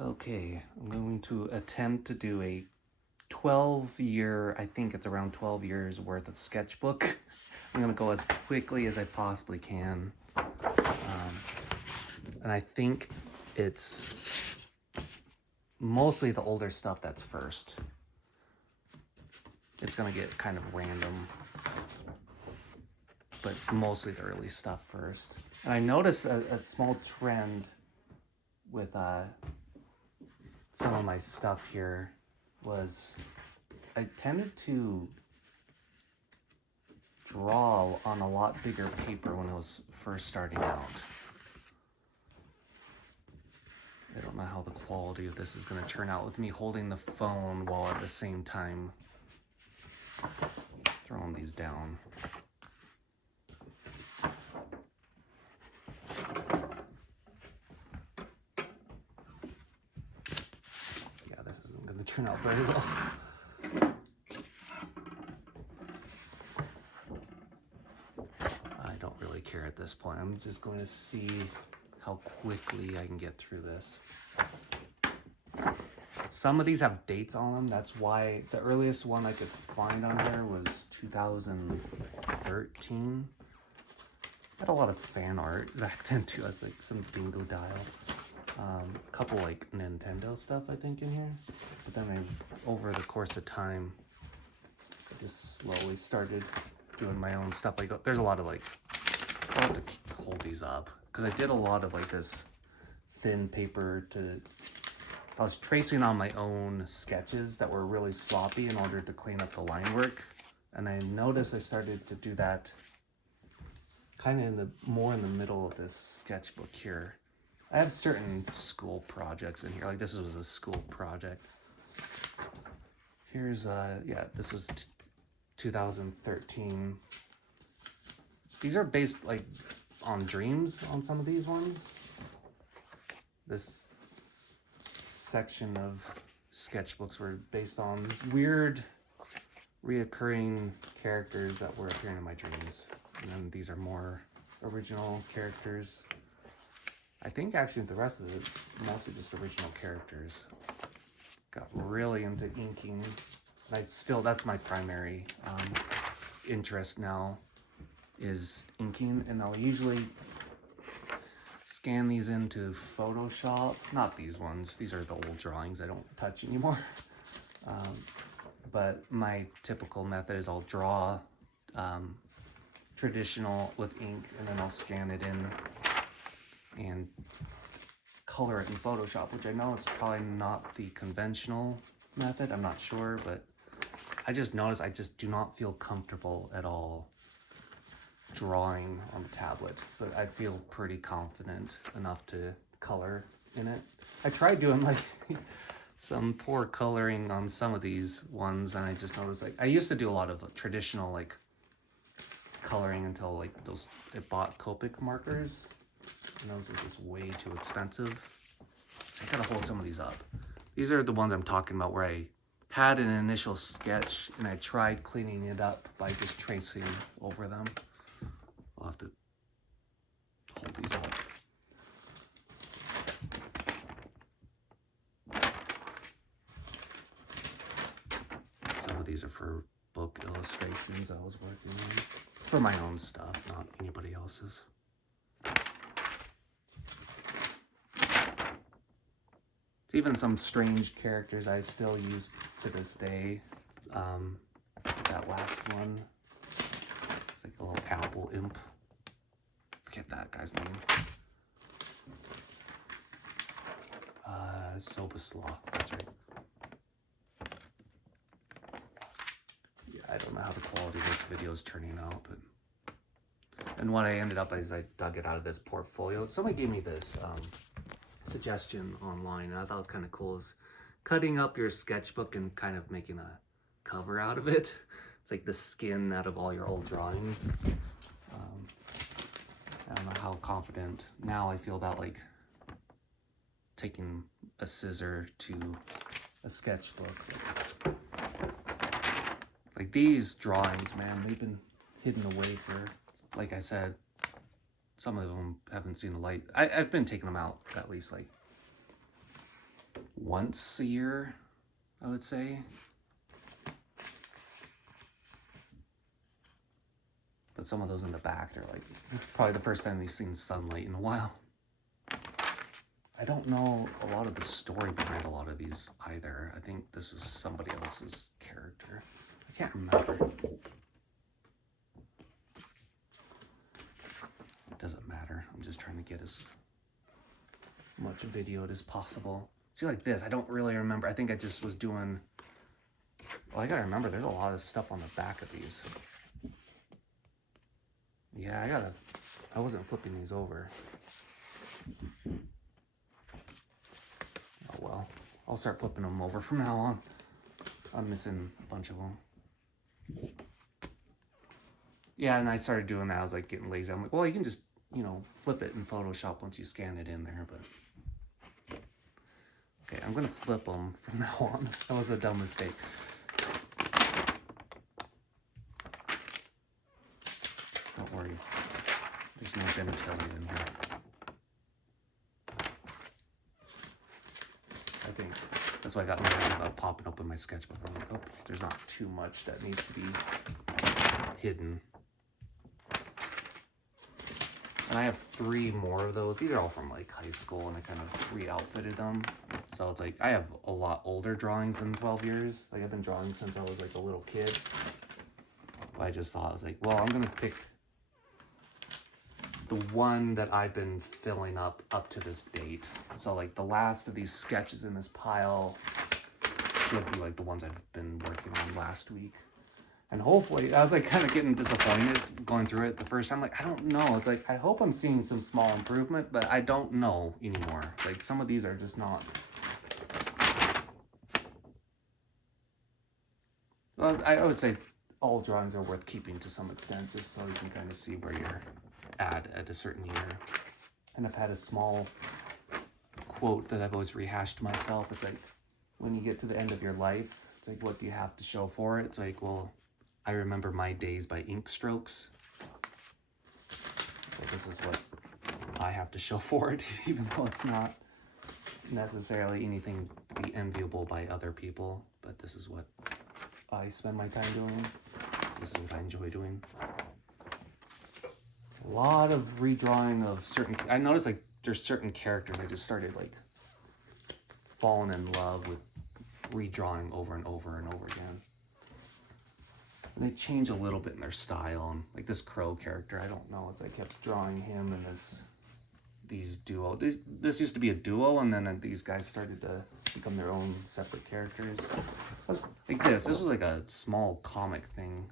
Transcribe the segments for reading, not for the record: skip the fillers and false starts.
Okay, I'm going to attempt to do a 12-year, I think it's around 12 years worth of sketchbook. I'm gonna go as quickly as I possibly can. And I think it's mostly the older stuff that's first. It's gonna get kind of random, but it's mostly the early stuff first. And I noticed a small trend with some of my stuff here was I tended to draw on a lot bigger paper when I was first starting out. I don't know how the quality of this is going to turn out with me holding the phone while at the same time throwing these down. Yeah, this isn't going to turn out very well. I don't really care at this point. I'm just going to see how quickly I can get through this. Some of these have dates on them. That's why the earliest one I could find on here was 2013. Had a lot of fan art back then too. I was like some dingo dial. A couple like Nintendo stuff I think in here. But then over the course of time, I just slowly started doing my own stuff. Like there's a lot of like, I'll have to hold these up because I did a lot of like this thin paper I was tracing on my own sketches that were really sloppy in order to clean up the line work. And I noticed I started to do that kind of more in the middle of this sketchbook here. I have certain school projects in here. Like this was a school project. Here's, yeah, this was 2013. These are based like on dreams on some of these ones. This section of sketchbooks were based on weird reoccurring characters that were appearing in my dreams. And then these are more original characters. I think actually the rest of it's mostly just original characters. Got really into inking. That's my primary interest now is inking, and I'll usually scan these into Photoshop. Not these ones. These are the old drawings I don't touch anymore. But my typical method is I'll draw traditional with ink, and then I'll scan it in and color it in Photoshop, which I know is probably not the conventional method. I'm not sure, but I just noticed I just do not feel comfortable at all drawing on the tablet, but I feel pretty confident enough to color in it. I tried doing like some poor coloring on some of these ones, and I just noticed like I used to do a lot of traditional like coloring until like I bought Copic markers, and those are just way too expensive. So I gotta hold some of these up. These are the ones I'm talking about where I had an initial sketch and I tried cleaning it up by just tracing over them. I'll have to hold these up. Some of these are for book illustrations I was working on. For my own stuff, not anybody else's. Even some strange characters I still use to this day. That last one, it's like a little apple imp. Forget that guy's name. Sobaslaw, that's right. Yeah, I don't know how the quality of this video is turning out, but and what I ended up is I dug it out of this portfolio. Somebody gave me this suggestion online, and I thought it was kind of cool, is cutting up your sketchbook and kind of making a cover out of it. It's like the skin out of all your old drawings. I don't know how confident now I feel about like taking a scissor to a sketchbook. Like these drawings, man, they've been hidden away for, like I said, some of them haven't seen the light. I've been taking them out at least like once a year, I would say. But some of those in the back, they're like probably the first time we've seen sunlight in a while. I don't know a lot of the story behind a lot of these either. I think this was somebody else's character. I can't remember. It doesn't matter. I'm just trying to get as much videoed as possible. See, like this, I don't really remember. I think I just was doing... Well, I gotta remember, there's a lot of stuff on the back of these. Yeah, I wasn't flipping these over. Oh well, I'll start flipping them over from now on. I'm missing a bunch of them. Yeah, and I started doing that. I was like getting lazy. I'm like, well, you can just, flip it in Photoshop once you scan it in there, but... Okay, I'm gonna flip them from now on. That was a dumb mistake. Don't worry. There's no genitalia in here. I think that's why I got nervous about popping open my sketchbook. I'm like, oh, there's not too much that needs to be hidden. And I have 3 more of those. These are all from like high school, and I kind of re-outfitted them. So it's like I have a lot older drawings than 12 years. Like I've been drawing since I was like a little kid. But I just thought, I was like, well, I'm gonna pick the one that I've been filling up to this date. So like the last of these sketches in this pile should be like the ones I've been working on last week. And hopefully, I was like kind of getting disappointed going through it the first time. Like, I don't know. It's like, I hope I'm seeing some small improvement, but I don't know anymore. Like some of these are just not. Well, I would say all drawings are worth keeping to some extent, just so you can kind of see where you're at a certain year. And I've had a small quote that I've always rehashed to myself. It's like, when you get to the end of your life, it's like, what do you have to show for it? It's like, well, I remember my days by ink strokes. So this is what I have to show for it, even though it's not necessarily anything to be enviable by other people. But this is what I spend my time doing. This is what I enjoy doing. A lot of redrawing of certain... I noticed like there's certain characters I just started like falling in love with redrawing over and over and over again. And they change a little bit in their style. And like this crow character, I don't know. It's I kept drawing him and these duo. This used to be a duo, and then these guys started to become their own separate characters. Like this was like a small comic thing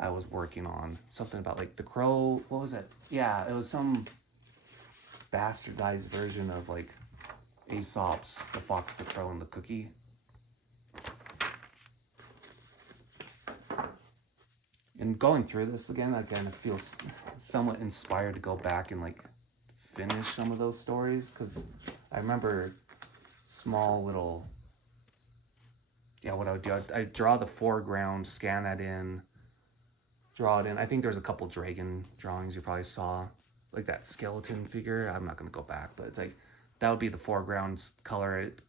I was working on. Something about like the crow. What was it? Yeah, it was some bastardized version of like Aesop's The Fox, the Crow, and the Cookie. And going through this again, I kind of feel somewhat inspired to go back and like finish some of those stories, because I remember small little, yeah, what I would do, I'd draw the foreground, scan that in, draw it in. I think there's a couple dragon drawings you probably saw, like that skeleton figure. I'm not going to go back, but it's like, that would be the foreground, color it,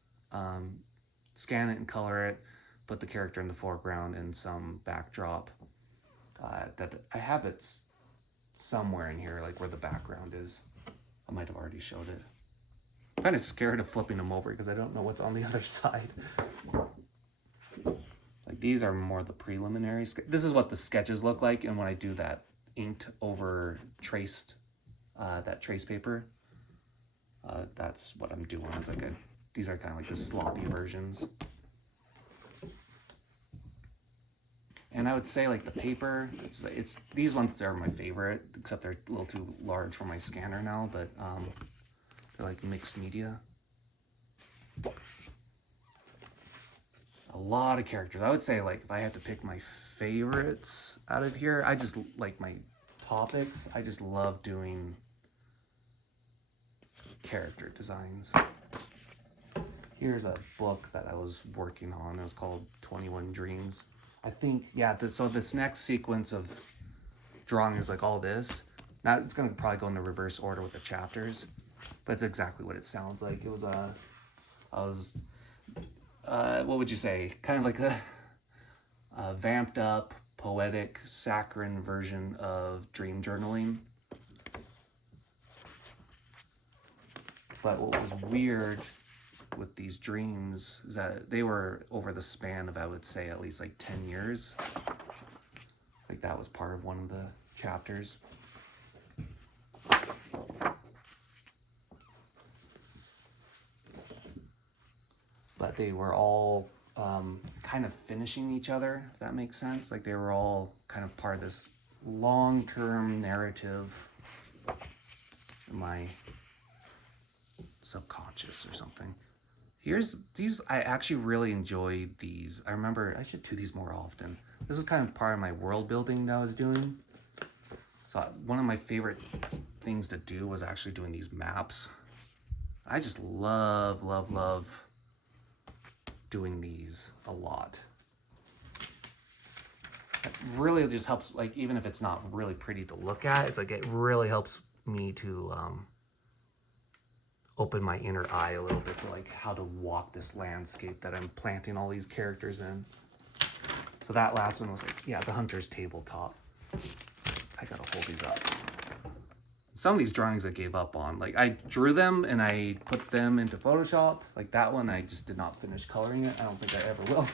scan it and color it, put the character in the foreground and some backdrop. That I have it somewhere in here, like where the background is. I might have already showed it. I'm kind of scared of flipping them over because I don't know what's on the other side. Like these are more the preliminary. This is what the sketches look like, and when I do that inked over traced, that trace paper, that's what I'm doing. It's like these are kind of like the sloppy versions. And I would say like the paper, it's these ones are my favorite, except they're a little too large for my scanner now, but they're like mixed media. A lot of characters. I would say like if I had to pick my favorites out of here, I just like my topics. I just love doing character designs. Here's a book that I was working on. It was called 21 Dreams. I think, yeah, so this next sequence of drawing is like all this. Now it's going to probably go in the reverse order with the chapters, but it's exactly what it sounds like. It was I was, what would you say? Kind of like a vamped up, poetic, saccharine version of dream journaling. But what was weird with these dreams is that they were over the span of, I would say, at least like 10 years. Like that was part of one of the chapters. But they were all kind of finishing each other, if that makes sense. Like they were all kind of part of this long-term narrative in my subconscious or something. Here's these, I actually really enjoyed these. I remember I should do these more often. This is kind of part of my world building that I was doing. So one of my favorite things to do was actually doing these maps. I just love doing these a lot. It really just helps, like, even if it's not really pretty to look at, it's like it really helps me to open my inner eye a little bit to like how to walk this landscape that I'm planting all these characters in. So that last one was like, yeah, the hunter's tabletop. I gotta hold these up. Some of these drawings I gave up on. Like I drew them and I put them into Photoshop. Like that one, I just did not finish coloring it. I don't think I ever will.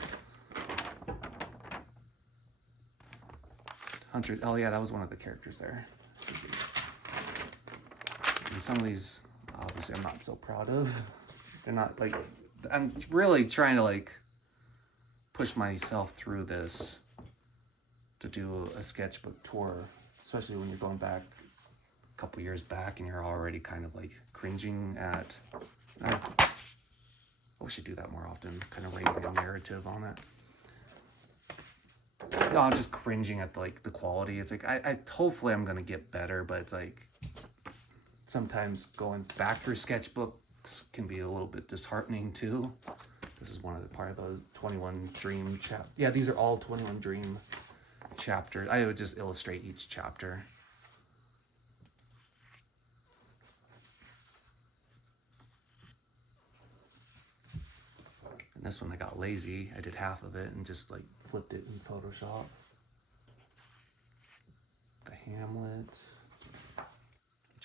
Hunter, oh yeah, that was one of the characters there. And some of these, obviously I'm not so proud of. They're not like, I'm really trying to like push myself through this to do a sketchbook tour, especially when you're going back a couple years back and you're already kind of like cringing at, I wish I'd do that more often, kind of writing a narrative on it. No, I'm just cringing at like the quality. It's like, I hopefully I'm gonna get better, but it's like, sometimes going back through sketchbooks can be a little bit disheartening too. This is one of the part of the 21 Dream chapter. Yeah, these are all 21 Dream chapters. I would just illustrate each chapter. And this one I got lazy. I did half of it and just like flipped it in Photoshop. The Hamlet.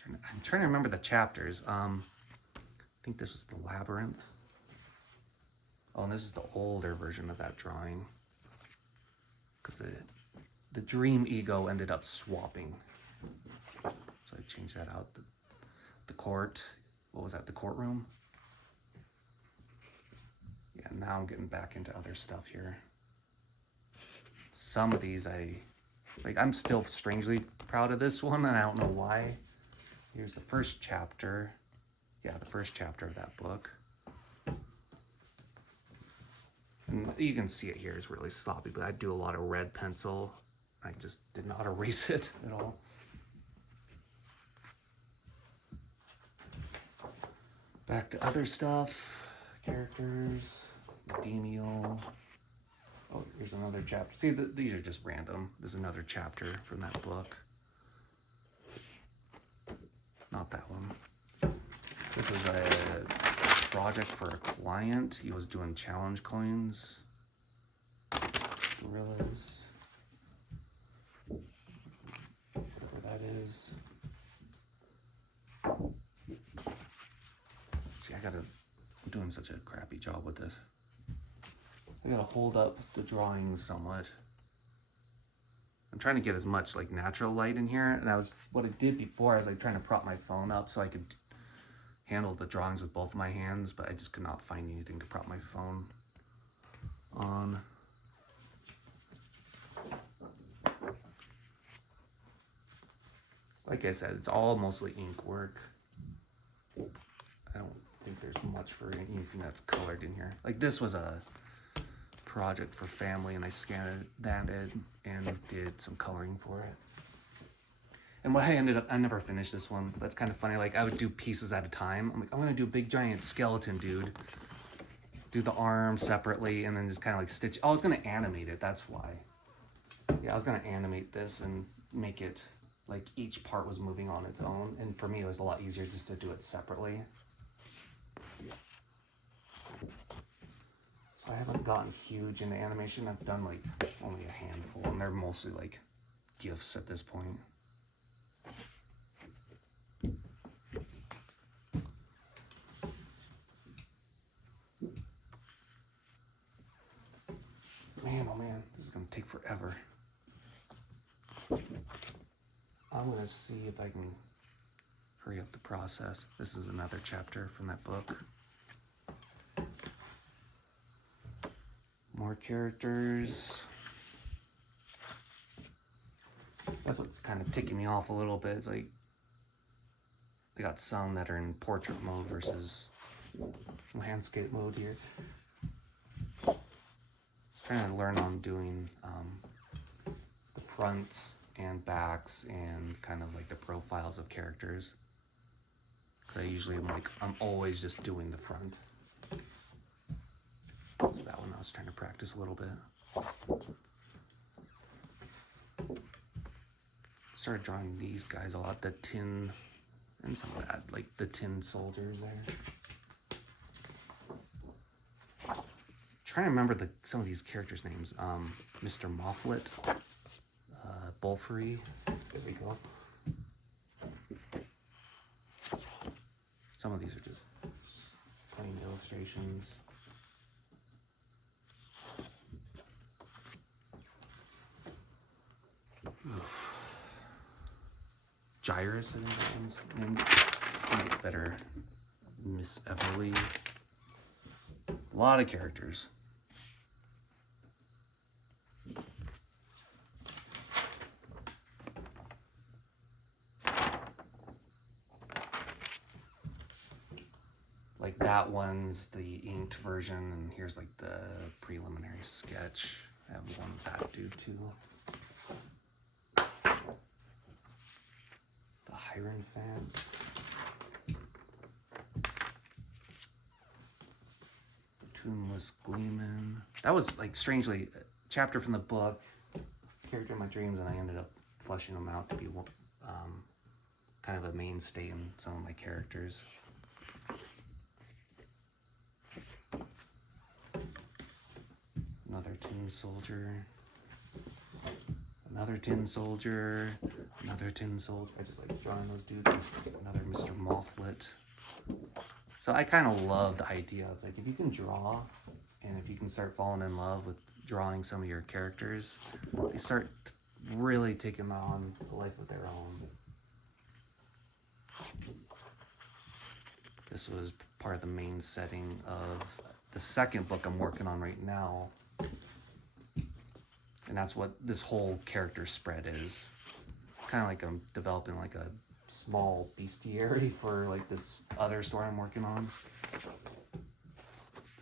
I'm trying to remember the chapters. I think this was the Labyrinth. Oh, and this is the older version of that drawing. Because the dream ego ended up swapping. So I changed that out. The court, what was that, the courtroom? Yeah, now I'm getting back into other stuff here. Some of these I'm still strangely proud of this one, and I don't know why. Here's the first chapter. Yeah, the first chapter of that book. And you can see it here is really sloppy, but I do a lot of red pencil. I just did not erase it at all. Back to other stuff. Characters. Demiel. Oh, here's another chapter. See, these are just random. There's another chapter from that book. Not that one. This is a project for a client. He was doing challenge coins. Gorillas. Whatever that is. See, I'm doing such a crappy job with this. I gotta hold up the drawings somewhat. I'm trying to get as much like natural light in here, and what I did before, I was like trying to prop my phone up so I could handle the drawings with both my hands, but I just could not find anything to prop my phone on. Like I said, it's all mostly ink work. I don't think there's much for anything that's colored in here. Like this was a project for family, and I scanned that in and did some coloring for it. And what I never finished this one, but it's kind of funny. Like I would do pieces at a time. I'm like, I'm gonna do a big giant skeleton dude, do the arm separately, and then just kind of like stitch. Oh, I was gonna animate it, that's why. Yeah, I was gonna animate this and make it like each part was moving on its own. And for me, it was a lot easier just to do it separately. I haven't gotten huge into animation. I've done like only a handful, and they're mostly like GIFs at this point. Man, oh man, this is gonna take forever. I'm gonna see if I can hurry up the process. This is another chapter from that book. More characters. That's what's kind of ticking me off a little bit. It's like they got some that are in portrait mode versus landscape mode here. I was trying to learn on doing the fronts and backs and kind of like the profiles of characters. Because I usually I'm always just doing the front. So that one I was trying to practice a little bit. Started drawing these guys a lot, the tin, and some of that, like the tin soldiers there. Trying to remember some of these characters' names. Mr. Mofflet, Bulfrey. There we go. Some of these are just plain illustrations. Oof. Gyrus, I think that one's named. I think better. Miss Everly. A lot of characters. Like that one's the inked version, and here's like the preliminary sketch. I have one with that dude too. The Hierophant. The Tuneless Gleeman. That was like strangely a chapter from the book, character in my dreams, and I ended up fleshing them out to be kind of a mainstay in some of my characters. Another tin soldier. Another tin soldier. Another tin soldier. I just like drawing those dudes. Another Mr. Mofflet. So I kind of love the idea. It's like if you can draw, and if you can start falling in love with drawing some of your characters, they start really taking on a life of their own. This was part of the main setting of the second book I'm working on right now. And that's what this whole character spread is. It's kind of like I'm developing like a small bestiary for like this other story I'm working on.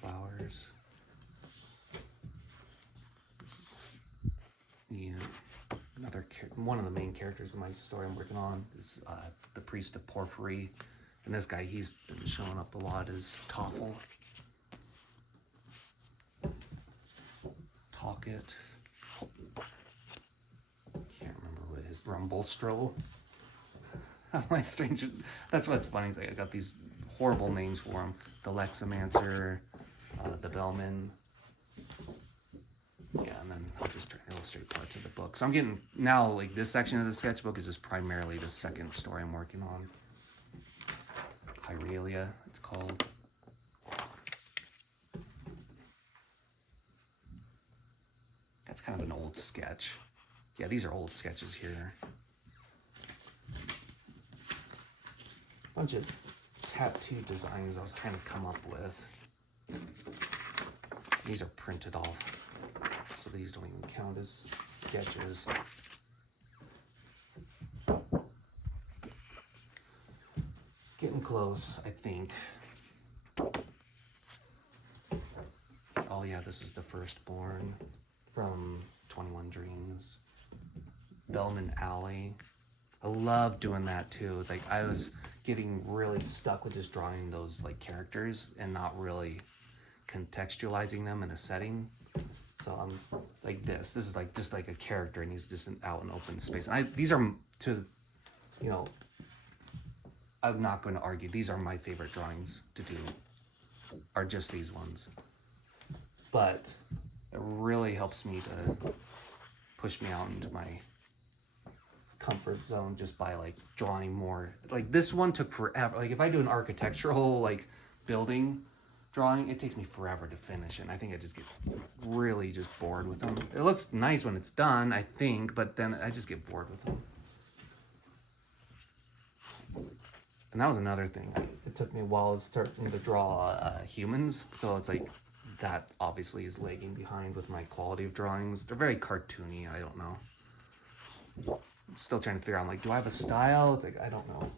Flowers. Yeah. One of the main characters in my story I'm working on is the priest of Porphyry. And this guy, he's been showing up a lot as Toffel. Talkit. Can't remember what his Rumblestroll. My strange. That's what's funny. Is like I got these horrible names for him. The Lexomancer, the Bellman. Yeah, and then I'll just try to illustrate parts of the book. So I'm getting now like this section of the sketchbook is just primarily the second story I'm working on. Hyralia, it's called. That's kind of an old sketch. Yeah, these are old sketches here. Bunch of tattoo designs I was trying to come up with. These are printed off, so these don't even count as sketches. Getting close, I think. Oh yeah, this is the firstborn from 21 Dreams. Bellman Alley. I love doing that too. It's like I was getting really stuck with just drawing those like characters and not really contextualizing them in a setting. So I'm like this. This is like just like a character, and he's just out in open space. And these are to, you know, I'm not going to argue. These are my favorite drawings to do. Are just these ones. but it really helps me to push me out into my comfort zone just by like drawing more. Like this one took forever. Like if I do an architectural like building drawing, it takes me forever to finish, and I think I just get really just bored with them. It looks nice when it's done, I think, but then I just get bored with them. And that was another thing. It took me a while starting to draw humans, so it's like that obviously is lagging behind with my quality of drawings. They're very cartoony. I don't know. I'm still trying to figure out, like, do I have a style? It's like, I don't know.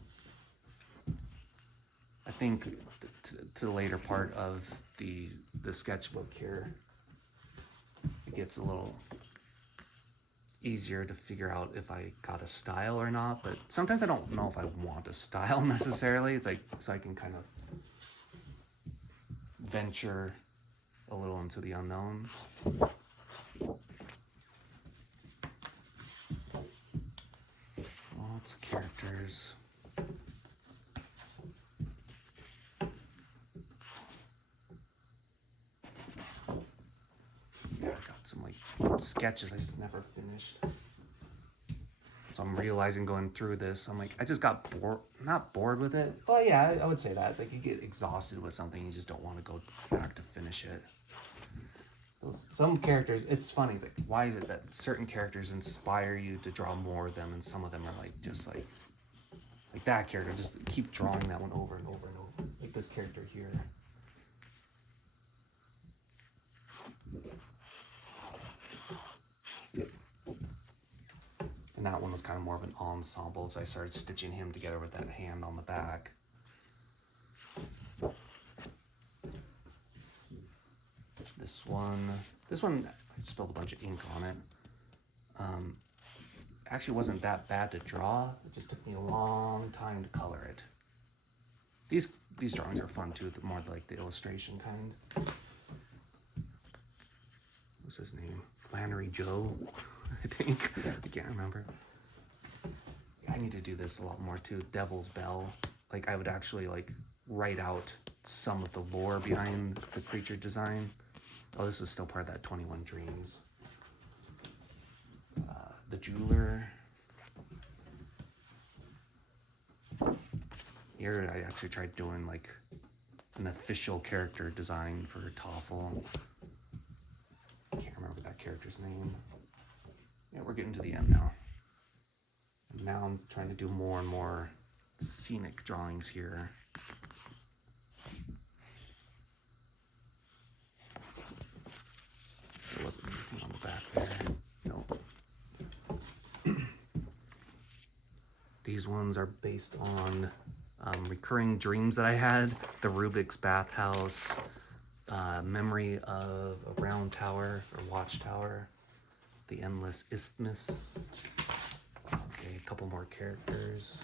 I think to the later part of the sketchbook here, it gets a little easier to figure out if I got a style or not, but sometimes I don't know if I want a style necessarily. It's like, so I can kind of venture a little into the unknown. Lots of characters. Yeah, I got some like sketches I just never finished. So I'm realizing going through this, I'm like, I just got bored, not bored with it, but yeah, I would say that. It's like you get exhausted with something, you just don't want to go back to finish it. Some characters, it's funny, it's like, why is it that certain characters inspire you to draw more of them, and some of them are like, just like that character, just keep drawing that one over and over and over. Like this character here. And that one was kind of more of an ensemble, so I started stitching him together with that hand on the back. This one, I spilled a bunch of ink on it. Actually wasn't that bad to draw. It just took me a long time to color it. These drawings are fun too, more like the illustration kind. What's his name? Flannery Joe, I think. I can't remember. I need to do this a lot more too. Devil's Bell. Like I would actually like write out some of the lore behind the creature design. Oh, this is still part of that 21 Dreams. The Jeweler. Here I actually tried doing like an official character design for TOEFL. I can't remember that character's name. Yeah, we're getting to the end now. And now I'm trying to do more and more scenic drawings here. There wasn't anything on the back there. Nope. These ones are based on recurring dreams that I had. The Rubik's bathhouse, memory of a round tower or watchtower, the endless isthmus. Okay, a couple more characters.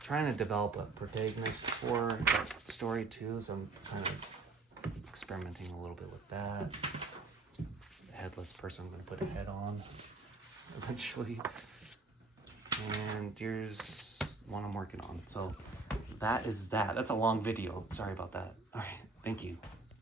Trying to develop a protagonist for that story too, so I'm kind of experimenting a little bit with that. The headless person I'm going to put a head on eventually. And here's one I'm working on. So that is that. That's a long video. Sorry about that. All right. Thank you.